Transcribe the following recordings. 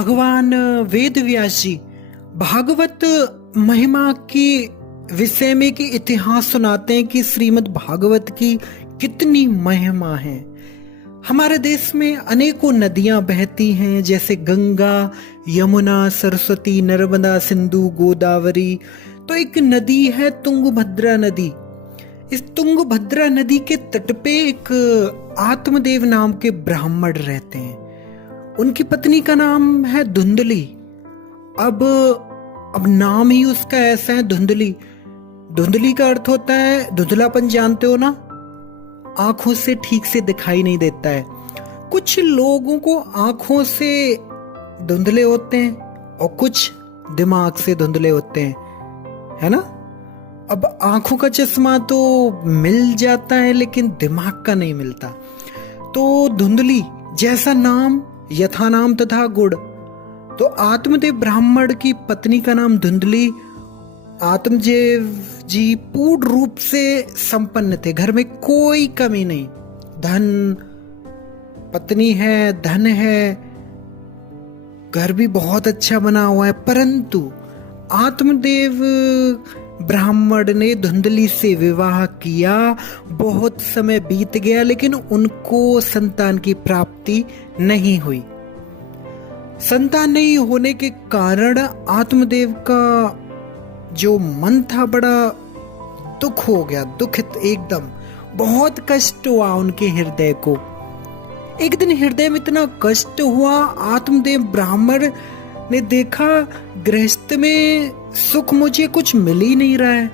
भगवान वेद व्यास जी भागवत महिमा की विषय में कि इतिहास सुनाते हैं कि श्रीमद् भागवत की कितनी महिमा है। हमारे देश में अनेकों नदियां बहती हैं, जैसे गंगा, यमुना, सरस्वती, नर्मदा, सिंधु, गोदावरी। तो एक नदी है तुंगभद्रा नदी। इस तुंगभद्रा नदी के तट पे एक आत्मदेव नाम के ब्राह्मण रहते हैं। उनकी पत्नी का नाम है धुंधली। अब नाम ही उसका ऐसा है, धुंधली। धुंधली का अर्थ होता है धुंधलापन, जानते हो ना, आंखों से ठीक से दिखाई नहीं देता है। कुछ लोगों को आंखों से धुंधले होते हैं और कुछ दिमाग से धुंधले होते हैं, है ना। अब आंखों का चश्मा तो मिल जाता है लेकिन दिमाग का नहीं मिलता। तो धुंधली जैसा नाम यथा नाम तथा गुण। तो आत्मदेव ब्राह्मण की पत्नी का नाम धुंधली। आत्मदेव जी पूर्ण रूप से संपन्न थे, घर में कोई कमी नहीं। धन, पत्नी है, धन है, घर भी बहुत अच्छा बना हुआ है। परंतु आत्मदेव ब्राह्मण ने धुंधली से विवाह किया। बहुत समय बीत गया लेकिन उनको संतान की प्राप्ति नहीं हुई। संतान नहीं होने के कारण आत्मदेव का जो मन था बड़ा दुख हो गया, दुखित एकदम। बहुत कष्ट हुआ उनके हृदय को। एक दिन हृदय में इतना कष्ट हुआ, आत्मदेव ब्राह्मण ने देखा गृहस्थ में सुख मुझे कुछ मिल ही नहीं रहा है।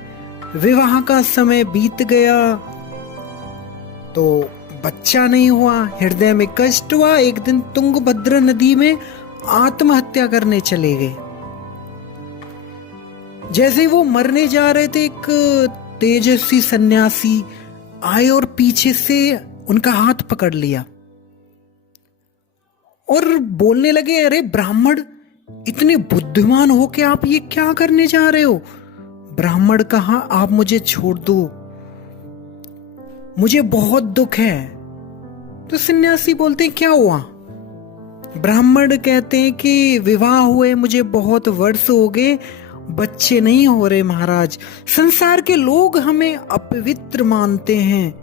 विवाह का समय बीत गया तो बच्चा नहीं हुआ, हृदय में कष्ट हुआ। एक दिन तुंगभद्रा नदी में आत्महत्या करने चले गए। जैसे वो मरने जा रहे थे, एक तेजस्वी सन्यासी आए और पीछे से उनका हाथ पकड़ लिया और बोलने लगे, अरे ब्राह्मण, इतने बुद्धिमान हो के आप ये क्या करने जा रहे हो। ब्राह्मण कहा, आप मुझे छोड़ दो, मुझे बहुत दुख है। तो सन्यासी बोलते हैं, क्या हुआ। ब्राह्मण कहते हैं कि विवाह हुए मुझे बहुत वर्ष हो गए, बच्चे नहीं हो रहे महाराज। संसार के लोग हमें अपवित्र मानते हैं।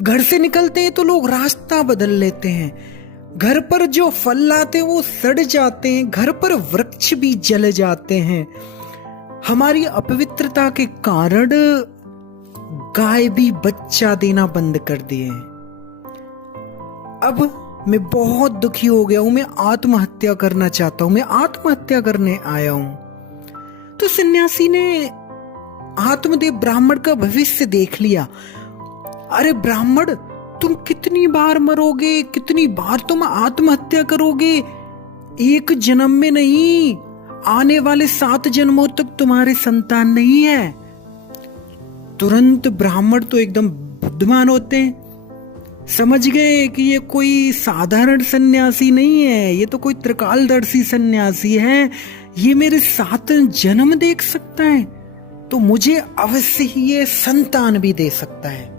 घर से निकलते हैं तो लोग रास्ता बदल लेते हैं। घर पर जो फल लाते हैं वो सड़ जाते हैं, घर पर वृक्ष भी जल जाते हैं। हमारी अपवित्रता के कारण गाय भी बच्चा देना बंद कर दिए। अब मैं बहुत दुखी हो गया हूं, मैं आत्महत्या करना चाहता हूं, मैं आत्महत्या करने आया हूं। तो सन्यासी ने आत्मदेव ब्राह्मण का भविष्य देख लिया। अरे ब्राह्मण, तुम कितनी बार मरोगे, कितनी बार तुम आत्महत्या करोगे। एक जन्म में नहीं, आने वाले 7 जन्मों तक तुम्हारे संतान नहीं है। तुरंत ब्राह्मण तो एकदम बुद्धिमान होते हैं, समझ गए कि ये कोई साधारण सन्यासी नहीं है, ये तो कोई त्रिकालदर्शी सन्यासी है। ये मेरे 7 जन्म देख सकता है तो मुझे अवश्य ही ये संतान भी दे सकता है।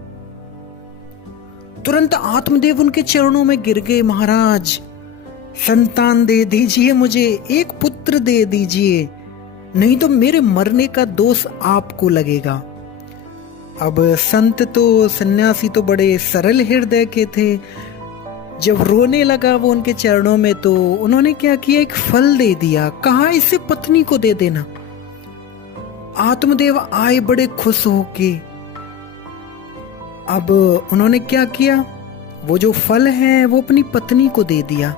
तुरंत आत्मदेव उनके चरणों में गिर गए, महाराज संतान दे दीजिए, मुझे एक पुत्र दे दीजिए, नहीं तो मेरे मरने का दोष आपको लगेगा। अब संत तो, सन्यासी तो बड़े सरल हृदय के थे। जब रोने लगा वो उनके चरणों में तो उन्होंने क्या किया, एक फल दे दिया, कहा इसे पत्नी को दे देना। आत्मदेव आए बड़े खुश होके। अब उन्होंने क्या किया, वो जो फल है वो अपनी पत्नी को दे दिया।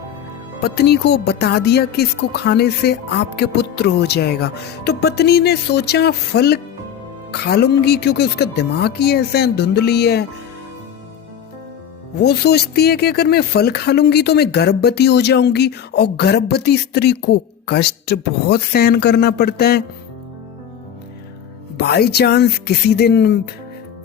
पत्नी को बता दिया कि इसको खाने से आपके पुत्र हो जाएगा। तो पत्नी ने सोचा फल खा लूंगी, क्योंकि उसका दिमाग ही ऐसा है, धुंधली है। वो सोचती है कि अगर मैं फल खा लूंगी तो मैं गर्भवती हो जाऊंगी, और गर्भवती स्त्री को कष्ट बहुत सहन करना पड़ता है। बाई चांस किसी दिन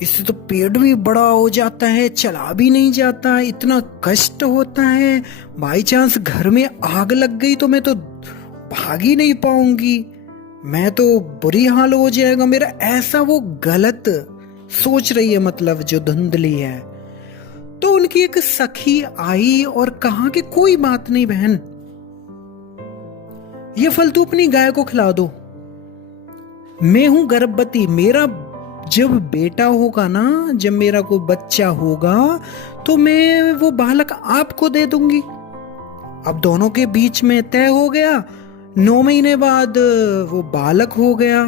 इससे तो पेट भी बड़ा हो जाता है, चला भी नहीं जाता, इतना कष्ट होता है। बाई चांस घर में आग लग गई तो मैं तो भाग ही नहीं पाऊंगी, मैं तो बुरी हाल हो जाएगा मेरा। ऐसा वो गलत सोच रही है, मतलब जो धुंधली है। तो उनकी एक सखी आई और कहा कि कोई बात नहीं बहन, ये फल तू अपनी गाय को खिला दो। मैं हूं गर्भवती, मेरा जब बेटा होगा ना, जब मेरा कोई बच्चा होगा तो मैं वो बालक आपको दे दूंगी। अब दोनों के बीच में तय हो गया। 9 महीने बाद वो बालक हो गया।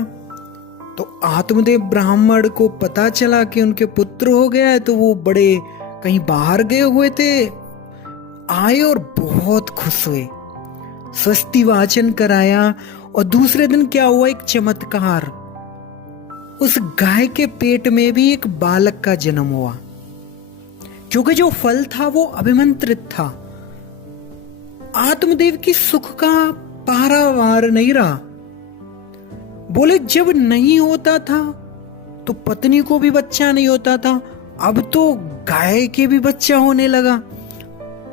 तो आत्मदेव ब्राह्मण को पता चला कि उनके पुत्र हो गया है, तो वो बड़े कहीं बाहर गए हुए थे, आए और बहुत खुश हुए, स्वस्ति वाचन कराया। और दूसरे दिन क्या हुआ, एक चमत्कार, उस गाय के पेट में भी एक बालक का जन्म हुआ, क्योंकि जो फल था वो अभिमंत्रित था। आत्मदेव की सुख का पारावार नहीं रहा। बोले जब नहीं होता था तो पत्नी को भी बच्चा नहीं होता था, अब तो गाय के भी बच्चा होने लगा।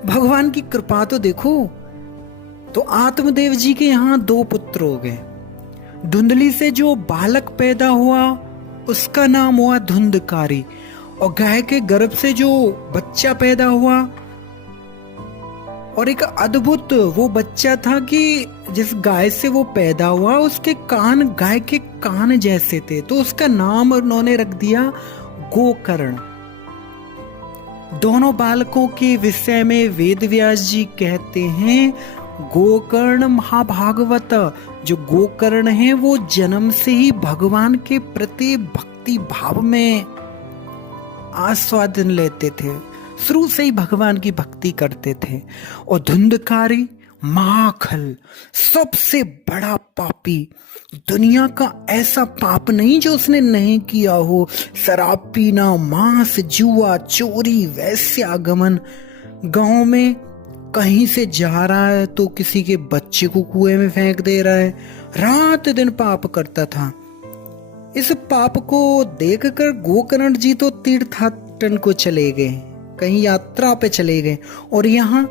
भगवान की कृपा तो देखो। तो आत्मदेव जी के यहां 2 पुत्र हो गए। धुंधली से जो बालक पैदा हुआ उसका नाम हुआ धुंधकारी, और गाय के गर्भ से जो बच्चा पैदा हुआ, और एक अद्भुत वो बच्चा था कि जिस गाय से वो पैदा हुआ उसके कान गाय के कान जैसे थे, तो उसका नाम उन्होंने रख दिया गोकर्ण। दोनों बालकों के विषय में वेद व्यास जी कहते हैं गोकर्ण महाभागवत। जो गोकर्ण है वो जन्म से ही भगवान के प्रति भक्ति भाव में आस्वादन लेते थे, शुरू से ही भगवान की भक्ति करते थे। और धुंधकारी महाखल, सबसे बड़ा पापी, दुनिया का ऐसा पाप नहीं जो उसने नहीं किया हो। शराब पीना, मांस, जुआ, चोरी, वैश्यागमन, गांव में कहीं से जा रहा है तो किसी के बच्चे को कुएं में फेंक दे रहा है, रात दिन पाप करता था। इस पाप को देखकर गोकर्ण जी तो तीर्थाटन को चले गए, कहीं यात्रा पे चले गए। और यहाँ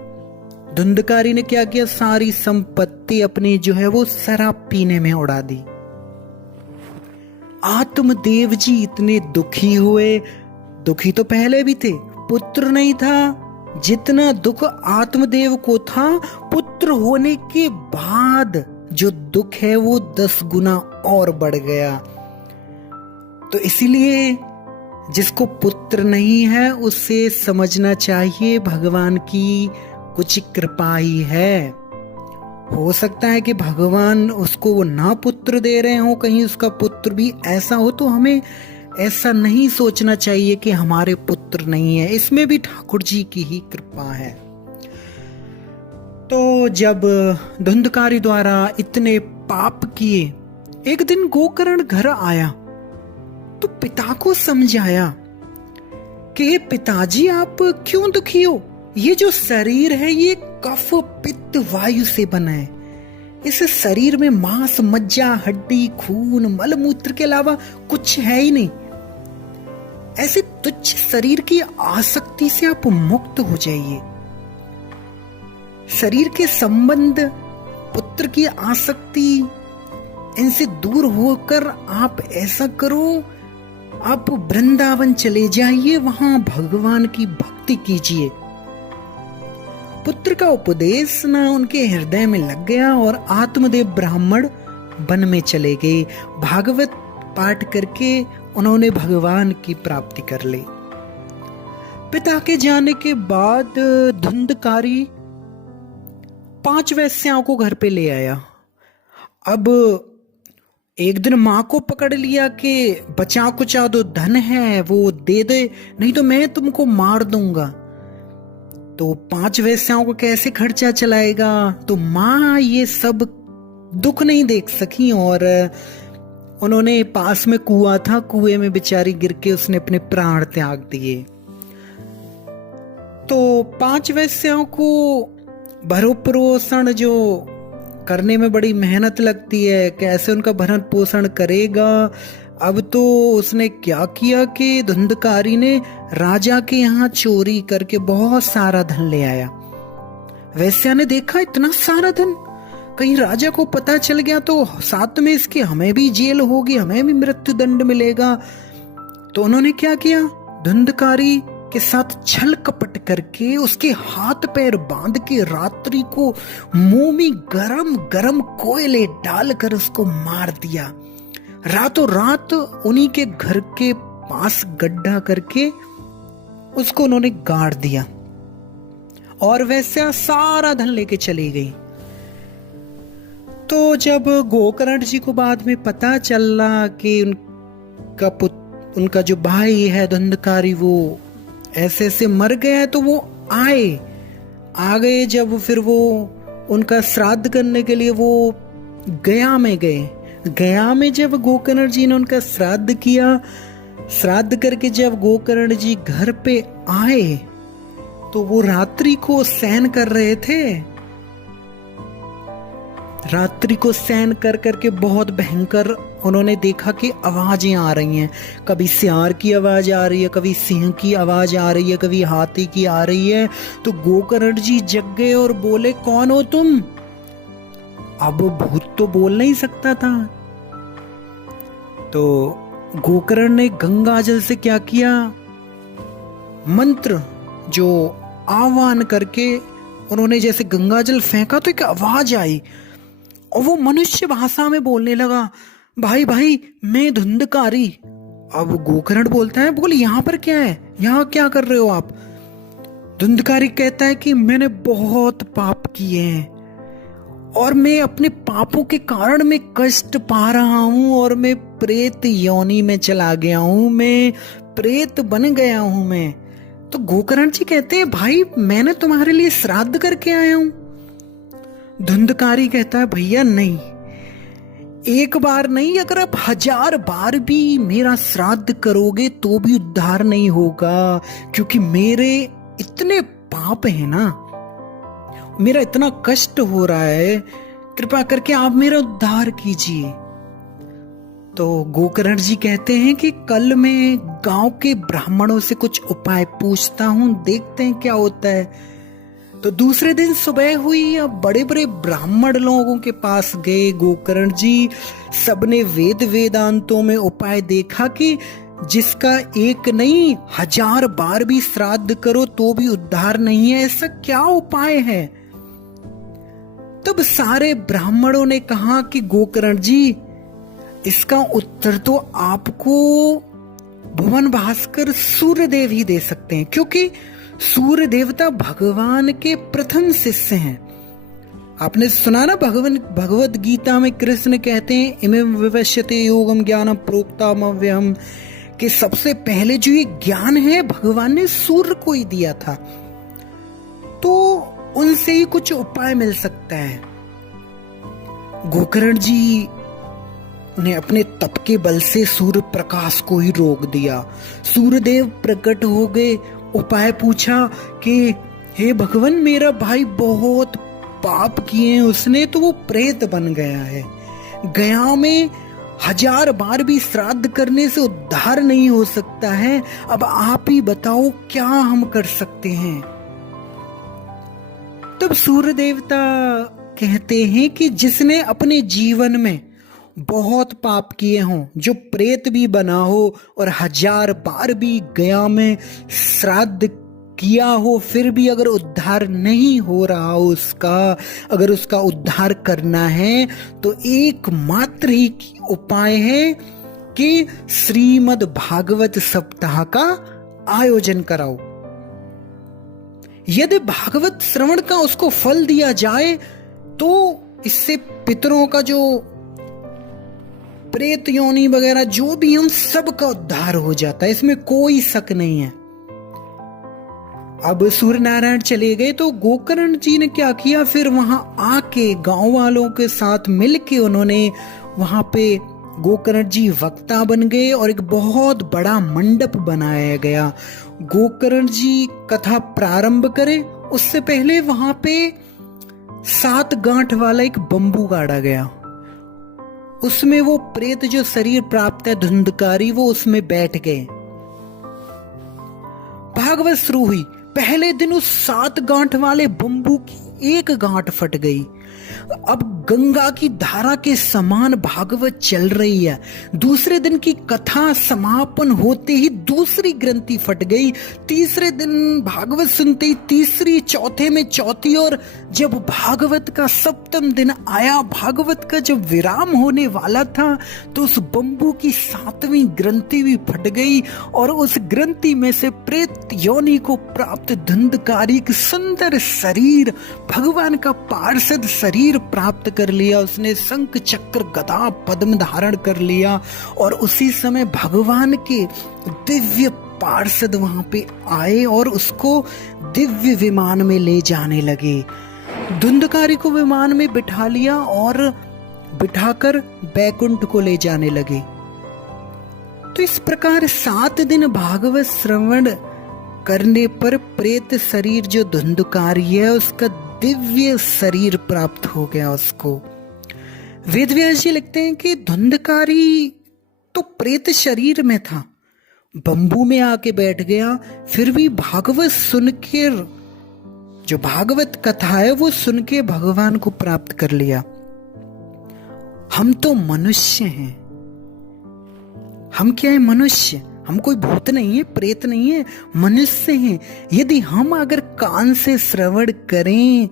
धुंधकारी ने क्या किया, सारी संपत्ति अपनी जो है वो शराब पीने में उड़ा दी। आत्मदेव जी इतने दुखी हुए, दुखी तो पहले भी थे, पुत्र नहीं था। जितना दुख आत्मदेव को था, पुत्र होने के बाद जो दुख है वो 10 गुना और बढ़ गया। तो इसीलिए जिसको पुत्र नहीं है उसे समझना चाहिए भगवान की कुछ कृपा ही है। हो सकता है कि भगवान उसको वो ना पुत्र दे रहे हो, कहीं उसका पुत्र भी ऐसा हो, तो हमें ऐसा नहीं सोचना चाहिए कि हमारे पुत्र नहीं है, इसमें भी ठाकुर जी की ही कृपा है। तो जब धुंधकारी द्वारा इतने पाप किए, एक दिन गोकर्ण घर आया तो पिता को समझाया कि पिताजी आप क्यों दुखी हो, ये जो शरीर है ये कफ पित्त वायु से बना है, इस शरीर में मांस मज्जा हड्डी खून मल मूत्र के अलावा कुछ है ही नहीं। ऐसे तुच्छ शरीर की आसक्ति से आप मुक्त हो जाइए। शरीर के संबंध, पुत्र की आसक्ति, इनसे दूर होकर आप ऐसा करो, आप वृंदावन चले जाइए, वहां भगवान की भक्ति कीजिए। पुत्र का उपदेश ना उनके हृदय में लग गया और आत्मदेव ब्राह्मण वन में चले गए। भागवत पाठ करके उन्होंने भगवान की प्राप्ति कर ली। पिता के जाने के बाद धुंधकारी 5 वैश्याओं को घर पे ले आया। अब एक दिन माँ को पकड़ लिया कि बचा कुचा दो धन है वो दे दे, नहीं तो मैं तुमको मार दूंगा। तो 5 वैश्याओं को कैसे खर्चा चलाएगा। तो माँ ये सब दुख नहीं देख सकी और उन्होंने, पास में कुआं था, कुएं में बेचारी गिर के उसने अपने प्राण त्याग दिए। तो 5 वैश्याओं को भरण जो करने में बड़ी मेहनत लगती है, कैसे उनका भरण पोषण करेगा। अब तो उसने क्या किया कि धुंधकारी ने राजा के यहाँ चोरी करके बहुत सारा धन ले आया। वैश्या ने देखा इतना सारा धन, कहीं राजा को पता चल गया तो साथ में इसके हमें भी जेल होगी, हमें भी मृत्यु दंड मिलेगा। तो उन्होंने क्या किया, धुंधकारी के साथ छल कपट करके उसके हाथ पैर बांध के रात्रि को मुंह में गरम गरम कोयले डालकर उसको मार दिया। रातों रात उन्हीं के घर के पास गड्ढा करके उसको उन्होंने गाड़ दिया और वैसे सारा धन लेके चली गई। तो जब गोकर्ण जी को बाद में पता चला कि उनका जो भाई है धुंधकारी वो ऐसे ऐसे मर गया है, तो वो आ गए। जब फिर वो उनका श्राद्ध करने के लिए वो गया में गए। गया में जब गोकर्ण जी ने उनका श्राद्ध किया, श्राद्ध करके जब गोकर्ण जी घर पे आए तो वो रात्रि को शयन कर रहे थे। रात्रि को शयन कर करके बहुत भयंकर उन्होंने देखा कि आवाजें आ रही हैं। कभी सियार की आवाज आ रही है, कभी सिंह की आवाज आ रही है, कभी हाथी की आ रही है। तो गोकर्ण जी जग गए और बोले, कौन हो तुम? अब भूत तो बोल नहीं सकता था। तो गोकर्ण ने गंगा जल से क्या किया, मंत्र जो आह्वान करके उन्होंने जैसे गंगा जल फेंका तो एक आवाज आई और वो मनुष्य भाषा में बोलने लगा, भाई भाई मैं धुंधकारी। अब गोकर्ण बोलता है, बोल यहाँ पर क्या है, यहाँ क्या कर रहे हो आप? धुंधकारी कहता है कि मैंने बहुत पाप किए हैं और मैं अपने पापों के कारण मैं कष्ट पा रहा हूं और मैं प्रेत योनि में चला गया हूं, मैं प्रेत बन गया हूं मैं। तो गोकर्ण जी कहते हैं, भाई मैंने तुम्हारे लिए श्राद्ध करके आया हूं। धुंधकारी कहता है, भैया नहीं, एक बार नहीं, अगर आप 1000 बार भी मेरा श्राद्ध करोगे तो भी उद्धार नहीं होगा, क्योंकि मेरे इतने पाप हैं ना, मेरा इतना कष्ट हो रहा है, कृपा करके आप मेरा उद्धार कीजिए। तो गोकर्ण जी कहते हैं कि कल मैं गांव के ब्राह्मणों से कुछ उपाय पूछता हूं, देखते हैं क्या होता है। तो दूसरे दिन सुबह हुई, अब बड़े बड़े ब्राह्मण लोगों के पास गए गोकर्ण जी। सबने वेद वेदांतों में उपाय देखा कि जिसका एक नहीं 1000 बार भी श्राद्ध करो तो भी उद्धार नहीं है, ऐसा क्या उपाय है? तब सारे ब्राह्मणों ने कहा कि गोकर्ण जी, इसका उत्तर तो आपको भुवन भास्कर सूर्यदेव ही दे सकते हैं, क्योंकि सूर्य देवता भगवान के प्रथम शिष्य हैं। आपने सुना ना, भगवत गीता में कृष्ण कहते हैं, इमं विवश्यते योगम ज्ञानम प्रोक्तमव्यहम्, कि सबसे पहले जो ये ज्ञान है भगवान ने सूर्य को ही दिया था, तो उनसे ही कुछ उपाय मिल सकता है। गोकर्ण जी ने अपने तप के बल से सूर्य प्रकाश को ही रोक दिया। सूर्यदेव प्रकट हो गए, उपाय पूछा कि हे भगवान, मेरा भाई बहुत पाप किए हैं उसने, तो वो प्रेत बन गया है। गया में 1000 बार भी श्राद्ध करने से उद्धार नहीं हो सकता है, अब आप ही बताओ क्या हम कर सकते हैं। तब सूर्य देवता कहते हैं कि जिसने अपने जीवन में बहुत पाप किए हों, जो प्रेत भी बना हो और 1000 बार भी गया में श्राद्ध किया हो, फिर भी अगर उद्धार नहीं हो रहा हो उसका, अगर उसका उद्धार करना है तो एकमात्र ही उपाय है कि श्रीमद् भागवत सप्ताह का आयोजन कराओ। यदि भागवत श्रवण का उसको फल दिया जाए तो इससे पितरों का जो प्रेत योनि वगैरह जो भी हम सब का उद्धार हो जाता है, इसमें कोई शक नहीं है। अब सूर्य नारायण चले गए तो गोकर्ण जी ने क्या किया, फिर वहां आके गांव वालों के साथ मिलके उन्होंने वहां पे गोकर्ण जी वक्ता बन गए और एक बहुत बड़ा मंडप बनाया गया। गोकर्ण जी कथा प्रारंभ करें उससे पहले वहां पे 7 गांठ वाला एक बंबू गाड़ा गया, उसमें वो प्रेत जो शरीर प्राप्त है धुंधकारी, वो उसमें बैठ गए। भागवत शुरू हुई। पहले दिन उस 7 गांठ वाले बंबू की एक गांठ फट गई। अब गंगा की धारा के समान भागवत चल रही है। दूसरे दिन की कथा समापन होते ही दूसरी ग्रंथि फट गई, तीसरे दिन भागवत सुनते ही तीसरी, चौथे में चौथी, और जब भागवत का सप्तम दिन आया, भागवत का जब विराम होने वाला था, तो उस बंबू की सातवीं ग्रंथि भी फट गई और उस ग्रंथि में से प्रेत योनि को प्राप्त धुंधकारी एक सुंदर शरीर, भगवान का पार्षद शरीर प्राप्त कर लिया। उसने शंख चक्र गदा पद्म धारण कर लिया और उसी समय भगवान के दिव्य पार्षद वहां पे आए और उसको दिव्य विमान में ले जाने लगे। धुंधकारी को विमान में बिठा लिया और बिठाकर बैकुंठ को ले जाने लगे। तो इस प्रकार 7 दिन भागवत श्रवण करने पर प्रेत शरीर जो धुंधकारी है उसका दिव्य शरीर प्राप्त हो गया उसको। वेदव्यास जी लिखते हैं कि धुंधकारी तो प्रेत शरीर में था, बंबू में आके बैठ गया, फिर भी भागवत सुन के, जो भागवत कथा है वो सुन के भगवान को प्राप्त कर लिया। हम तो मनुष्य हैं, हम क्या है? मनुष्य। हम कोई भूत नहीं है, प्रेत नहीं है, मनुष्य हैं। यदि हम अगर कान से श्रवण करें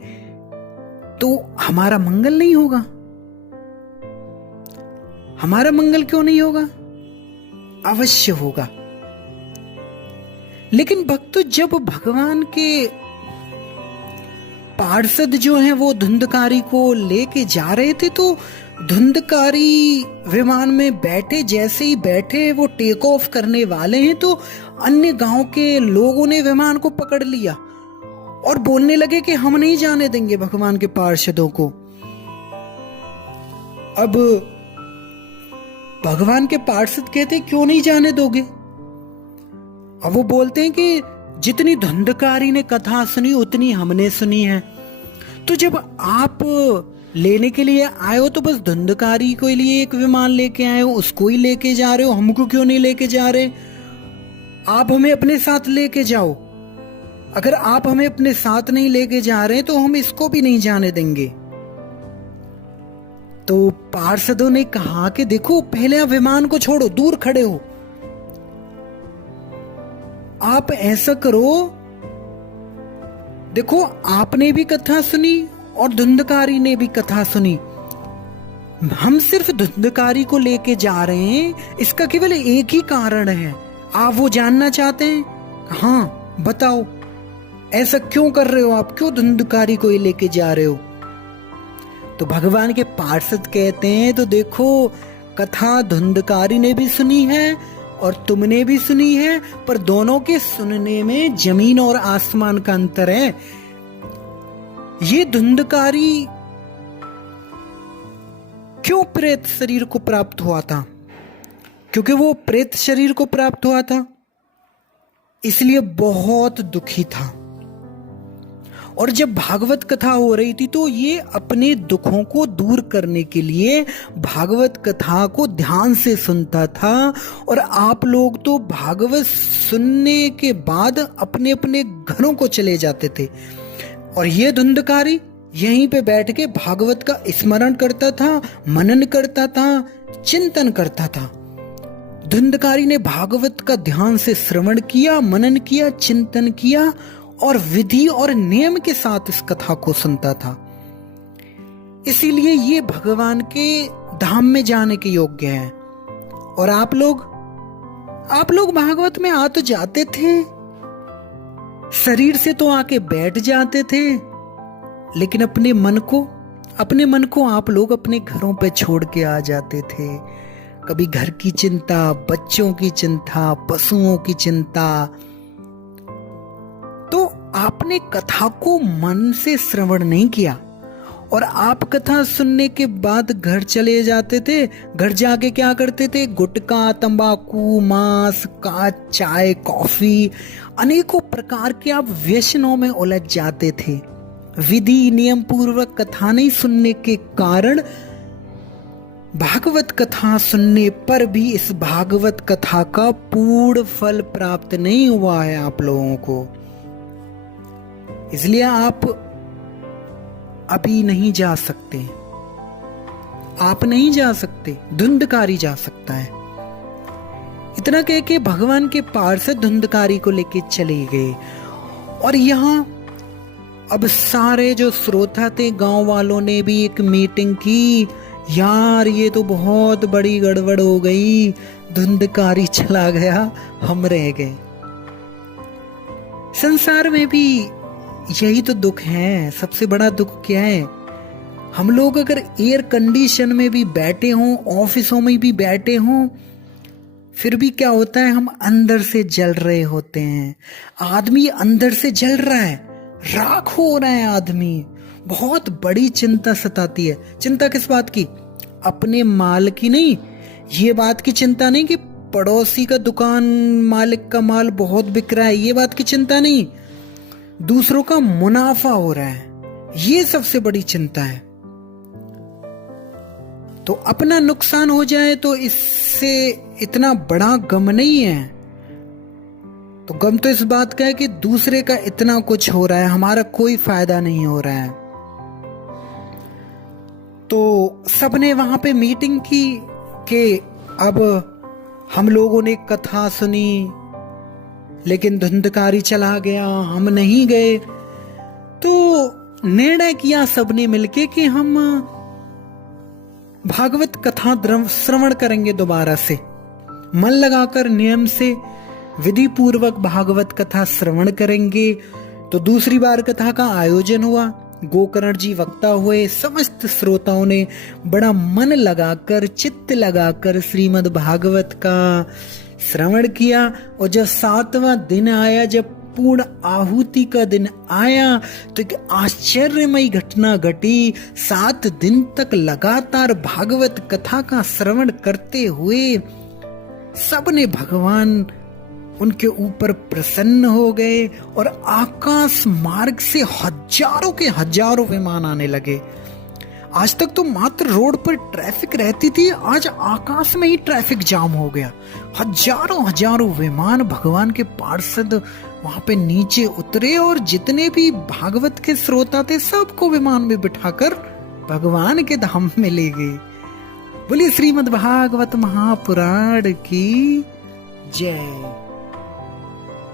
तो हमारा मंगल नहीं होगा। हमारा मंगल क्यों नहीं होगा? अवश्य होगा। लेकिन भक्तों, जब भगवान के पार्षद जो हैं वो धुंधकारी को लेके जा रहे थे, तो धुंधकारी विमान में बैठे, जैसे ही बैठे वो टेक ऑफ करने वाले हैं, तो अन्य गांव के लोगों ने विमान को पकड़ लिया और बोलने लगे कि हम नहीं जाने देंगे भगवान के पार्षदों को। अब भगवान के पार्षद कहते क्यों नहीं जाने दोगे? अब वो बोलते हैं कि जितनी धुंधकारी ने कथा सुनी उतनी हमने सुनी है। तो जब आप लेने के लिए आए हो तो बस धुंधकारी के लिए एक विमान लेके आए हो, उसको ही लेके जा रहे हो, हमको क्यों नहीं लेके जा रहे? आप हमें अपने साथ लेके जाओ। अगर आप हमें अपने साथ नहीं लेके जा रहे तो हम इसको भी नहीं जाने देंगे। तो पार्षदों ने कहा कि देखो, पहले आप विमान को छोड़ो, दूर खड़े हो, आप ऐसा करो, देखो आपने भी कथा सुनी और धुंधकारी ने भी कथा सुनी, हम सिर्फ धुंधकारी को लेके जा रहे हैं, इसका केवल एक ही कारण है। आप वो जानना चाहते हैं? हाँ बताओ, ऐसा क्यों कर रहे हो आप? क्यों धुंधकारी को ही लेके जा रहे हो? तो भगवान के पार्षद कहते हैं, तो देखो, कथा धुंधकारी ने भी सुनी है और तुमने भी सुनी है, पर दोनों के सुनने में जमीन और आसमान का अंतर है। ये धुंधकारी क्यों प्रेत शरीर को प्राप्त हुआ था? क्योंकि वो प्रेत शरीर को प्राप्त हुआ था, इसलिए बहुत दुखी था। और जब भागवत कथा हो रही थी तो ये अपने दुखों को दूर करने के लिए भागवत कथा को ध्यान से सुनता था। और आप लोग तो भागवत सुनने के बाद अपने अपने घरों को चले जाते थे, और ये धुंधकारी यहीं पे बैठ के भागवत का स्मरण करता था, मनन करता था, चिंतन करता था। धुंधकारी ने भागवत का ध्यान से श्रवण किया, मनन किया, चिंतन किया और विधि और नियम के साथ इस कथा को सुनता था। इसीलिए ये भगवान के धाम में जाने के योग्य है। और आप लोग भागवत में आ तो जाते थे, शरीर से तो आके बैठ जाते थे, लेकिन अपने मन को आप लोग अपने घरों पे छोड़ के आ जाते थे। कभी घर की चिंता, बच्चों की चिंता, पशुओं की चिंता। तो आपने कथा को मन से श्रवण नहीं किया, और आप कथा सुनने के बाद घर चले जाते थे। घर जाके क्या करते थे? गुटखा, तंबाकू, मांस, काच, चाय, कॉफी, अनेकों प्रकार के आप व्यसनों में उलझ जाते थे। विधि नियम पूर्वक कथा नहीं सुनने के कारण भागवत कथा सुनने पर भी इस भागवत कथा का पूर्ण फल प्राप्त नहीं हुआ है आप लोगों को। इसलिए आप अभी नहीं जा सकते। आप नहीं जा सकते, धुंधकारी जा सकता है। इतना कह के भगवान के पार्षद धुंधकारी को लेके चले गए। और यहाँ अब सारे जो श्रोता थे, गांव वालों ने भी एक मीटिंग की, यार ये तो बहुत बड़ी गड़बड़ हो गई, धुंधकारी चला गया, हम रह गए। संसार में भी यही तो दुख है। सबसे बड़ा दुख क्या है? हम लोग अगर एयर कंडीशन में भी बैठे हों, ऑफिसों में भी बैठे हों, फिर भी क्या होता है, हम अंदर से जल रहे होते हैं। आदमी अंदर से जल रहा है, राख हो रहा है आदमी। बहुत बड़ी चिंता सताती है। चिंता किस बात की? अपने माल की नहीं, ये बात की चिंता नहीं कि पड़ोसी का दुकान मालिक का माल बहुत बिक रहा है, ये बात की चिंता नहीं। दूसरों का मुनाफा हो रहा है, ये सबसे बड़ी चिंता है। तो अपना नुकसान हो जाए तो इससे इतना बड़ा गम नहीं है। तो गम तो इस बात का है कि दूसरे का इतना कुछ हो रहा है, हमारा कोई फायदा नहीं हो रहा है। तो सबने वहां पे मीटिंग की कि अब हम लोगों ने कथा सुनी, लेकिन धुंधकारी चला गया, हम नहीं गए। तो निर्णय किया सबने मिलके कि हम भागवत कथा श्रवण करेंगे दोबारा से। मन लगाकर नियम से विधि पूर्वक भागवत कथा श्रवण करेंगे। तो दूसरी बार कथा का आयोजन हुआ। गोकर्ण जी वक्ता हुए। समस्त श्रोताओं ने बड़ा मन लगाकर, चित्त लगाकर श्रीमद् भागवत का श्रवण किया। और जब 7वां दिन आया, जब पूर्ण आहुति का दिन आया, तो एक आश्चर्यमयी घटना घटी। 7 दिन तक लगातार भागवत कथा का श्रवण करते हुए सबने भगवान उनके ऊपर प्रसन्न हो गए और आकाश मार्ग से हजारों के हजारों विमान आने लगे। आज तक तो मात्र रोड पर ट्रैफिक रहती थी, आज आकाश में ही ट्रैफिक जाम हो गया। हजारों हजारों विमान भगवान के पार्षद वहां पे नीचे उतरे और जितने भी भागवत के श्रोता थे सबको विमान में बिठाकर भगवान के धाम में ले गए। बोलिए श्रीमद् भागवत महापुराण की जय।